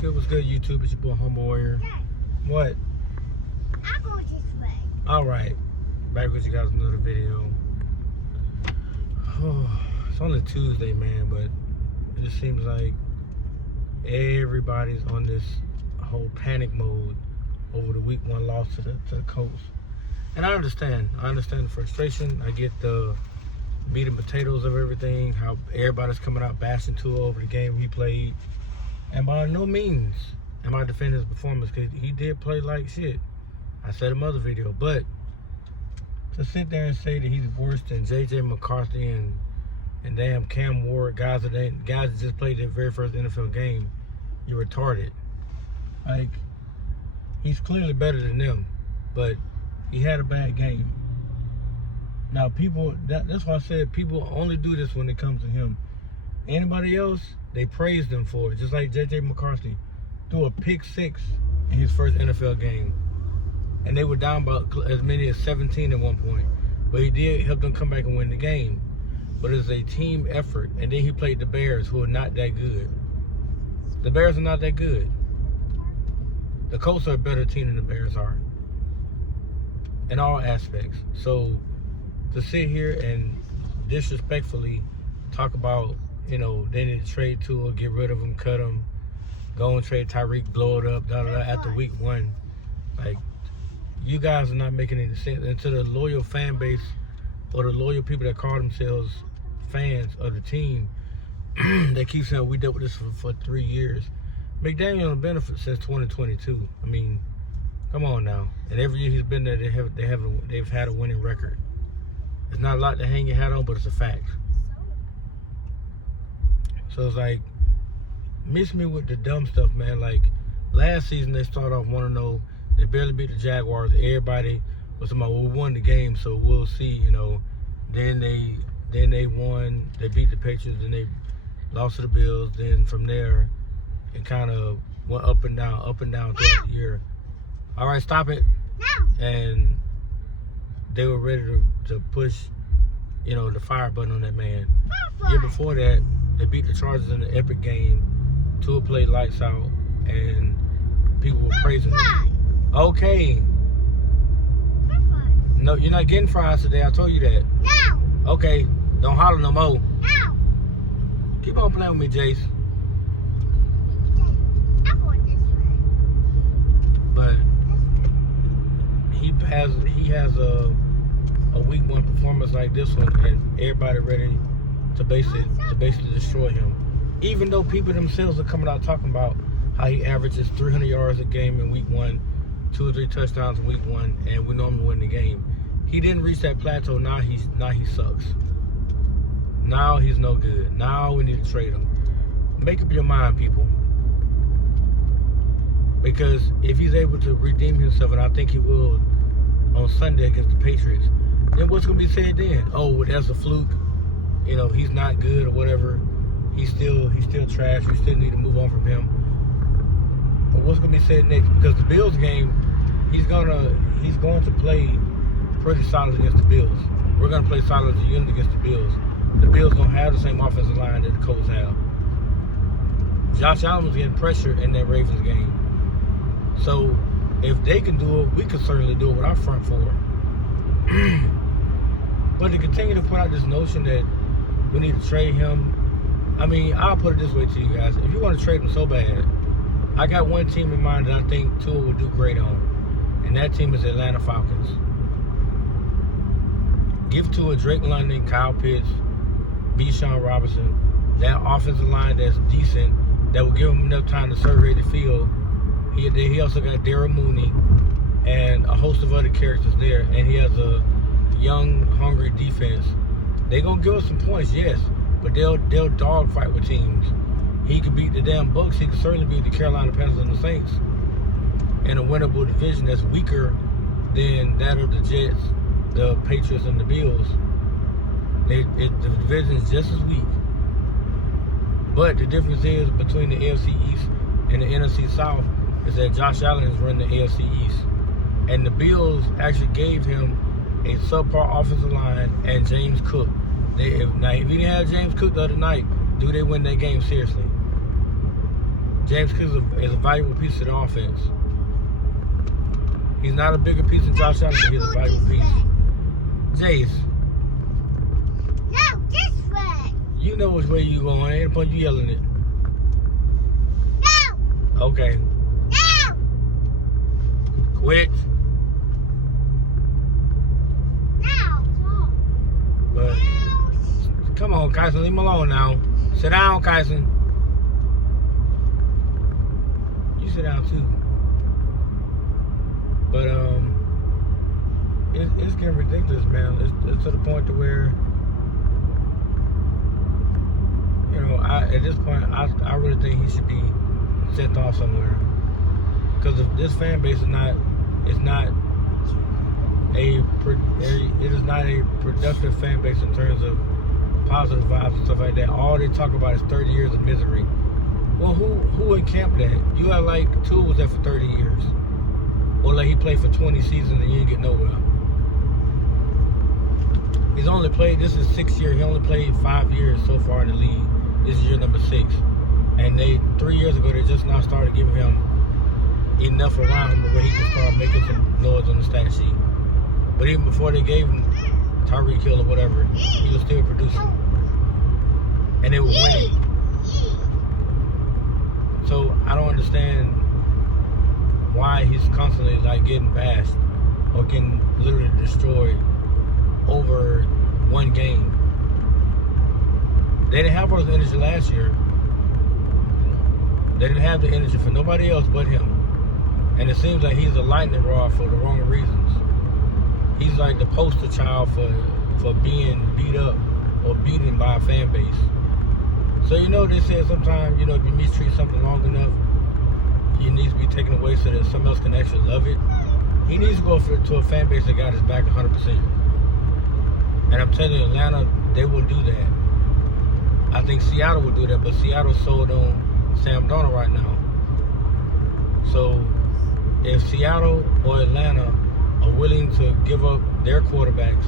What's good, YouTube? It's your boy, Humble Warrior. What? I go this way. Alright. Back with you guys with another video. It's only Tuesday, man, but it just seems like everybody's on this whole panic mode over the week 1 loss to the Colts. And I understand the frustration. I get the meat and potatoes of everything, how everybody's coming out bashing Tua over the game he played. And by no means am I defending his performance, because he did play like shit. I said in another video, but to sit there and say that he's worse than J.J. McCarthy and damn Cam Ward, guys that just played their very first NFL game, you're retarded. Like, he's clearly better than them, but he had a bad game. Now, that's why I said people only do this when it comes to him. Anybody else, they praised him for it. Just like J.J. McCarthy threw a pick 6 in his first NFL game. And they were down by as many as 17 at one point. But he did help them come back and win the game. But it's a team effort. And then he played the Bears, who are not that good. The Bears are not that good. The Colts are a better team than the Bears are, in all aspects. So to sit here and disrespectfully talk about, they need to trade Tua, get rid of him, cut him, go and trade Tyreek, blow it up, after week 1. Like, you guys are not making any sense. And to the loyal fan base, or the loyal people that call themselves fans of the team, they keep saying we dealt with this for 3 years. McDaniel on benefit since 2022. I mean, come on now. And every year he's been there, they've had a winning record. It's not a lot to hang your hat on, but it's a fact. So it's like, miss me with the dumb stuff, man. Like, last season they started off 1-0. They barely beat the Jaguars. Everybody was talking about, well, we won the game, so we'll see, Then they won. They beat the Patriots, then they lost to the Bills. Then from there, it kind of went up and down throughout the year. All right, stop it. No. And they were ready to push, the fire button on that man. Year before that, they beat the Chargers in the epic game. Tua played lights out, and people were praising him. Okay. No, you're not getting fries today. I told you that. No. Okay. Don't holler no more. No. Keep on playing with me, Jace. I'm going this way. But he has a week 1 performance like this one, and everybody ready to basically destroy him. Even though people themselves are coming out talking about how he averages 300 yards a game in week 1, 2 or 3 touchdowns in week 1, and we normally win the game. He didn't reach that plateau. Now he sucks. Now he's no good. Now we need to trade him. Make up your mind, people. Because if he's able to redeem himself, and I think he will on Sunday against the Patriots, then what's going to be said then? Oh, well, that's a fluke. He's not good or whatever. He's still trash. We still need to move on from him. But what's going to be said next? Because the Bills game, he's going to play pretty solid against the Bills. We're going to play solid as a unit against the Bills. The Bills don't have the same offensive line that the Colts have. Josh Allen was getting pressure in that Ravens game. So if they can do it, we can certainly do it with our front four. But to continue to put out this notion that we need to trade him, I mean, I'll put it this way to you guys. If you want to trade him so bad, I got one team in mind that I think Tua will do great on. And that team is the Atlanta Falcons. Give Tua Drake London, Kyle Pitts, Bijan Robinson, that offensive line that's decent, that will give him enough time to survey the field. He also got Darryl Mooney and a host of other characters there. And he has a young, hungry defense. They're going to give us some points, yes. But they'll dogfight with teams. He can beat the damn Bucks. He can certainly beat the Carolina Panthers and the Saints in a winnable division that's weaker than that of the Jets, the Patriots, and the Bills. The division is just as weak. But the difference is between the AFC East and the NFC South is that Josh Allen is running the AFC East. And the Bills actually gave him a subpar offensive line and James Cook. If he didn't have James Cook the other night, do they win that game seriously? James Cook is a valuable piece of the offense. He's not a bigger piece than Josh Allen, but he's a valuable piece. Jace, No, this way. you know which way you going. Ain't no point you yelling it. No, Okay. no. Quit. No. But come on, Kyson, leave him alone now. Sit down, Kyson. You sit down too. But it's getting ridiculous, man. It's to the point to where, you know, at this point, I really think he should be sent off somewhere. Because this fan base is not a productive fan base in terms of positive vibes and stuff like that. All they talk about is 30 years of misery. Well, who encamped that? You got like Tua was there for 30 years. Or like he played for 20 seasons and you didn't get nowhere. He's only played, this is 6th year, he only played 5 years so far in the league. This is year number 6. And 3 years ago, they just now started giving him enough around him where he can start making some noise on the stat sheet. But even before they gave him Tyreek Hill or whatever, he was still producing. And they were winning. So I don't understand why he's constantly like getting bashed or getting literally destroyed over one game. They didn't have all this energy last year. They didn't have the energy for nobody else but him. And it seems like he's a lightning rod for the wrong reasons. He's like the poster child for being beat up or beaten by a fan base. So you know they say sometimes, you know, if you mistreat something long enough, it needs to be taken away so that someone else can actually love it. He needs to go to a fan base that got his back 100%. And I'm telling you, Atlanta, they will do that. I think Seattle will do that, but Seattle's sold on Sam Darnold right now. So if Seattle or Atlanta are willing to give up their quarterbacks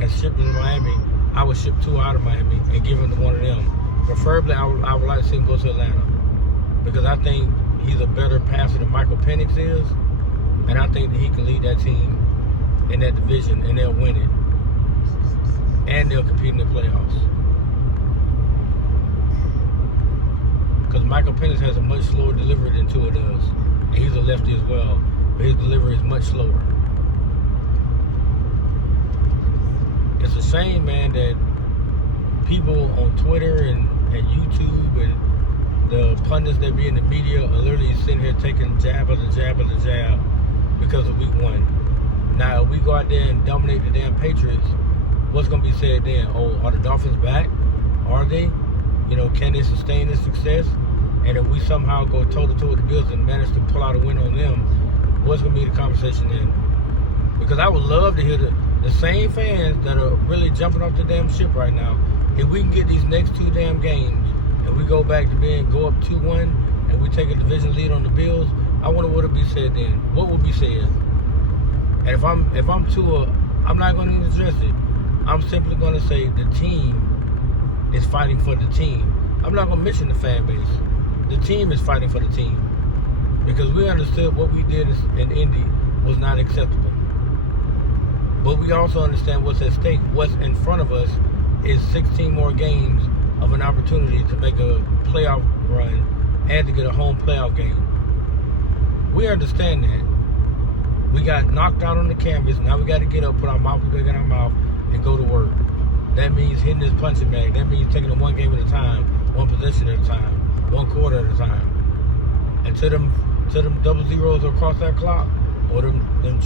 and ship them to Miami, I would ship 2 out of Miami and give them to one of them. Preferably, I would like to see him go to Atlanta because I think he's a better passer than Michael Penix is, and I think that he can lead that team in that division, and they'll win it, and they'll compete in the playoffs. Because Michael Penix has a much slower delivery than Tua does, and he's a lefty as well, but his delivery is much slower. It's a shame, man, that people on Twitter and YouTube and the pundits that be in the media are literally sitting here taking jab after jab after jab because of week 1. Now, if we go out there and dominate the damn Patriots, what's going to be said then? Oh, are the Dolphins back? Are they? You know, can they sustain this success? And if we somehow go toe-to-toe with the Bills and manage to pull out a win on them, what's going to be the conversation then? Because I would love to hear the same fans that are really jumping off the damn ship right now. If we can get these next 2 damn games and we go back to go up 2-1 and we take a division lead on the Bills, I wonder what would be said then. What would be said? And if I'm Tua, I'm not going to address it. I'm simply going to say the team is fighting for the team. I'm not going to mention the fan base. The team is fighting for the team because we understood what we did in Indy was not acceptable. But we also understand what's at stake. What's in front of us is 16 more games of an opportunity to make a playoff run and to get a home playoff game. We understand that. We got knocked out on the canvas. Now we got to get up, put our mouth in our mouth, and go to work. That means hitting this punching bag. That means taking it one game at a time, one possession at a time, one quarter at a time. And to them double zeros across that clock, or them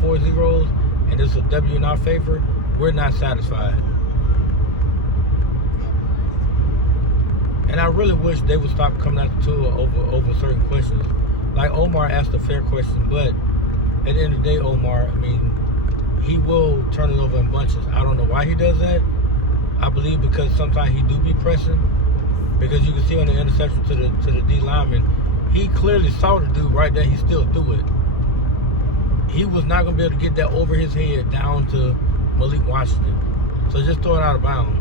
4 zeros, and it's a W in our favor, we're not satisfied. And I really wish they would stop coming out to Tua over certain questions. Like Omar asked a fair question, but at the end of the day, Omar, I mean, he will turn it over in bunches. I don't know why he does that. I believe because sometimes he do be pressing. Because you can see on the interception to the D lineman, he clearly saw the dude right there. He still threw it. He was not going to be able to get that over his head down to Malik Washington. So just throw it out of bounds.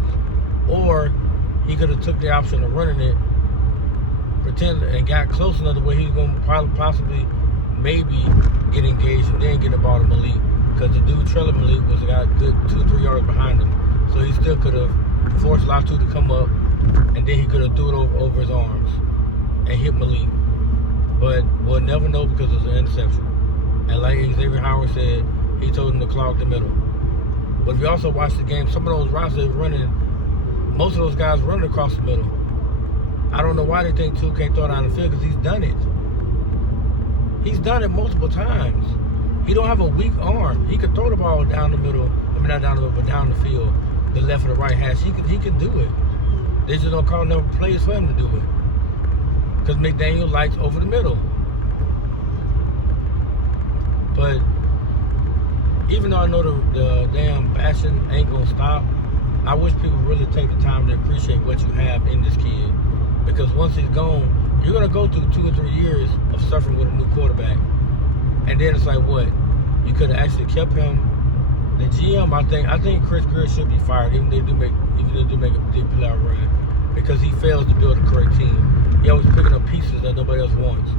Or he could have took the option of running it pretend and got close enough to where he's going to possibly maybe get engaged and then get the ball to Malik. Because the dude trailing Malik was got good 2-3 yards behind him. So he still could have forced Latu to come up, and then he could have threw it over his arms and hit Malik. But we'll never know because it was an interception. And like Xavier Howard said, he told him to clog the middle. But if you also watch the game, some of those routes they're running, most of those guys running across the middle. I don't know why they think Tua can't throw it down the field, because he's done it. He's done it multiple times. He don't have a weak arm. He could throw the ball down the middle. I mean, not down the middle, but down the field, the left or the right hash. He can do it. They just don't call enough plays for him to do it. Because McDaniel likes over the middle. But even though I know the damn bashing ain't gonna stop, I wish people really take the time to appreciate what you have in this kid. Because once he's gone, you're gonna go through 2 or 3 years of suffering with a new quarterback. And then it's like, what? You could have actually kept him. The GM, I think Chris Greer should be fired, even if they do make a big playoff run, because he fails to build a correct team. He always picking up pieces that nobody else wants.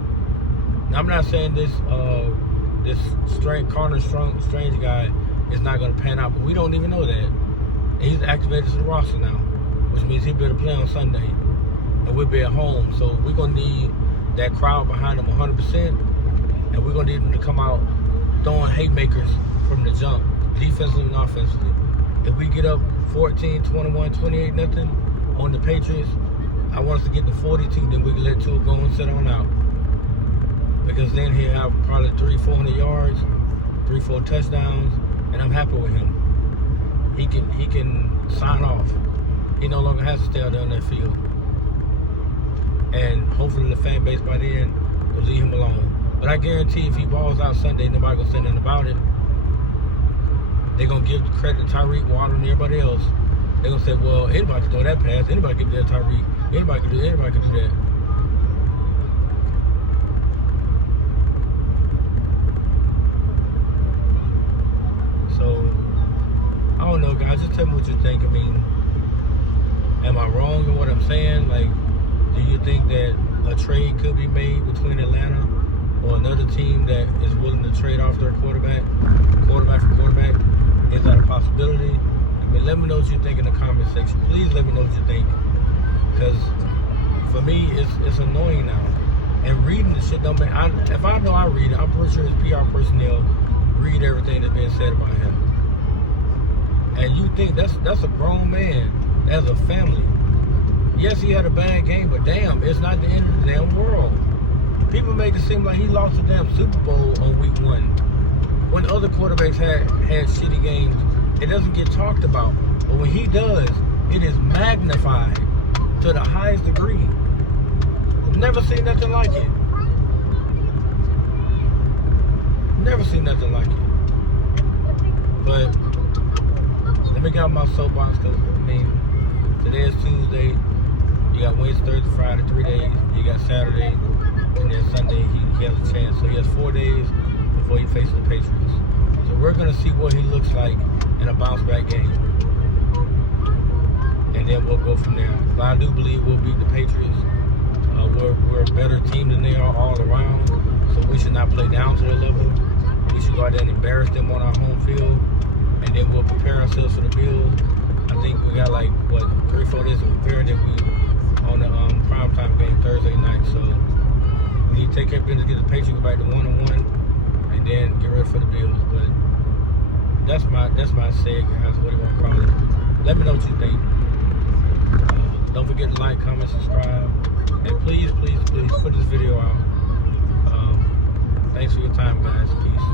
Now, I'm not saying this Connor Strange guy is not going to pan out, but we don't even know that. And he's activated to the roster now, which means he better play on Sunday, and we'll be at home. So we're going to need that crowd behind him 100%. And we're going to need them to come out throwing haymakers from the jump, defensively and offensively. If we get up 14, 21, 28, nothing on the Patriots, I want us to get to 42, then we can let Tua go and sit on out. Because then he'll have probably 300-400 yards, 3-4 touchdowns, and I'm happy with him. He can sign off. He no longer has to stay out there on that field. And hopefully the fan base by then will leave him alone. But I guarantee if he balls out Sunday, nobody gonna say nothing about it. They're gonna give credit to Tyreek, Waddle, and everybody else. They're gonna say, well, anybody can throw that pass, anybody can do that Tyreek, anybody can do that. So, I don't know, guys, just tell me what you think. I mean, am I wrong in what I'm saying? Like, do you think that a trade could be made between Atlanta or another team that is willing to trade off their quarterback for quarterback? Is that a possibility? I mean, let me know what you think in the comment section. Please let me know what you think. Because for me, it's annoying now. And reading the shit don't make... if I know I read it, I'm pretty sure his PR personnel read everything that's being said about him. And you think that's a grown man. That's a family. Yes, he had a bad game, but damn, it's not the end of the damn world. People make it seem like he lost the damn Super Bowl on week 1. When other quarterbacks had shitty games, it doesn't get talked about. But when he does, it is magnified to the highest degree. Never seen nothing like it. Never seen nothing like it. But let me get out my soapbox, because I mean, today is Tuesday. You got Wednesday, Thursday, Friday, 3 days. You got Saturday, and then Sunday he has a chance. So he has 4 days before he faces the Patriots. So we're going to see what he looks like in a bounce-back game. And then we'll go from there. But I do believe we'll beat the Patriots. We're a better team than they are all around. So we should not play down to their level. We should go out there and embarrass them on our home field. And then we'll prepare ourselves for the Bills. I think we got like, 3-4 days to prepare, that we on the primetime game Thursday night. So we need to take care of business, get the Patriots, go back to 1-1, and then get ready for the Bills. But that's my say, guys. What do you want to call it? Let me know what you think. Don't forget to like, comment, subscribe, and please put this video out. Thanks for your time, guys. Peace.